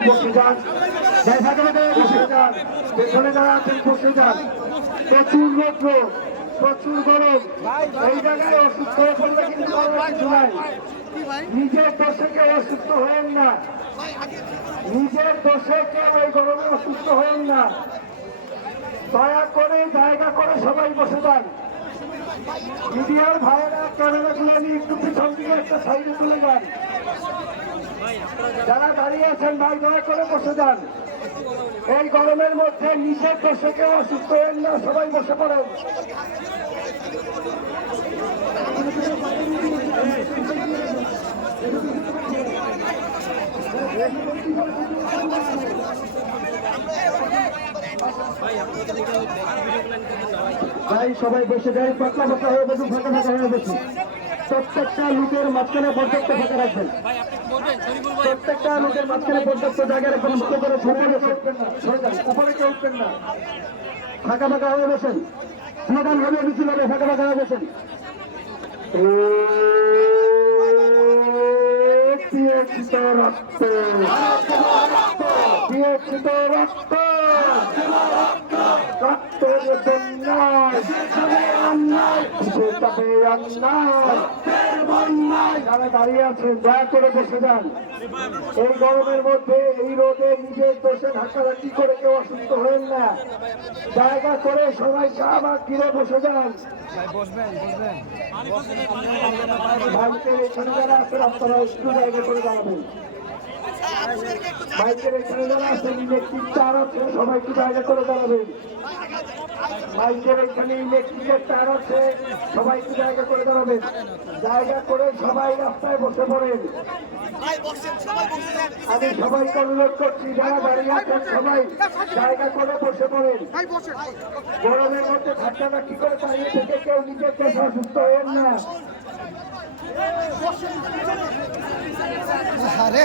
বসে যান প্রচুর রৌদ্র প্রচুর গরম এই জায়গায় অসুস্থ হয়ে পড়লে কিন্তু কিছু নাই নিজের দোষে কেউ অসুস্থ হয়েন না নিজের দোষে কেউ এই গরমে অসুস্থ হয়েন না দয়া করে জায়গা করে সবাই বসে যান মিডিয়ার ভাইয়েরা ক্যামেরা গুলো নিয়ে একটু পিছন দিকে একটা সাইডে তুলে যান যারা দাঁড়িয়ে আছেন ভাই, দয়া করে বসে যান। এই গরমের মধ্যে নিজের দেশে কেউ অসুস্থ হন না, সবাই বসে পড়েন। ভাই, সবাই বসে যায় পাতলা পাতলা হয়ে বসুন, ফাঁকা ফাঁকা হয়ে বসুন। প্রত্যেকটা লোকের মাঝখানে পর্যাপ্ত ফাঁকা রাখবেন প্রত্যেকটা লোকের মাঝখানে পর্যাপ্ত জায়গা রাখবেন মুক্ত করে উপরে কেউ উঠবেন না ফাঁকা ফাঁকা হয়ে বসেন স্লোগান হবে মিছিল হবে ফাঁকা ফাঁকা হয়ে বসেন রক্ত দিয়েছি তো রক্ত যারা দাঁড়িয়ে আছেন, দয়া করে বসে যান। এই গরমের মধ্যে, এই রোদে নিজের দোষে ধাক্কাধাক্কি করে কেউ অসুস্থ হবেন না। জায়গা করে সবাই শাহবাগ ঘিরে বসে যান। ভাইকের এখানে যারা আছেন, আপনারা একটু জায়গা করে দাঁড়াবেন। বাইকের এখানে যারা আছেন ইলেকট্রিক তার আছে সবাই একটু জায়গা করে দাঁড়াবেন বাইকের এখানে ইলেকট্রিকের তার আছে সবাই একটু জায়গা করে দাঁড়াবেন জায়গা করে সবাই রাস্তায় বসে পড়েন। আমি সবাইকে অনুরোধ করছি, যারা দাঁড়িয়ে আছেন সবাই জায়গা করে বসে পড়েন। গরমের মধ্যে ঠান্ডা কি করে দাঁড়িয়ে থেকে কেউ নিজের দেশে অসুস্থ হন না। আরে।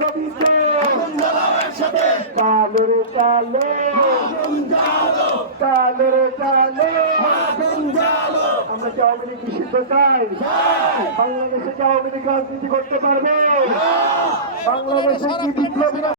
গোবিন্দ কালের কালে কালের কালে আমরা কি আওয়ামী লীগ নিষিদ্ধ চাই? বাংলাদেশে কি আওয়ামী লীগ রাজনীতি করতে পারবে? বাংলাদেশে কি বিপ্লবীরা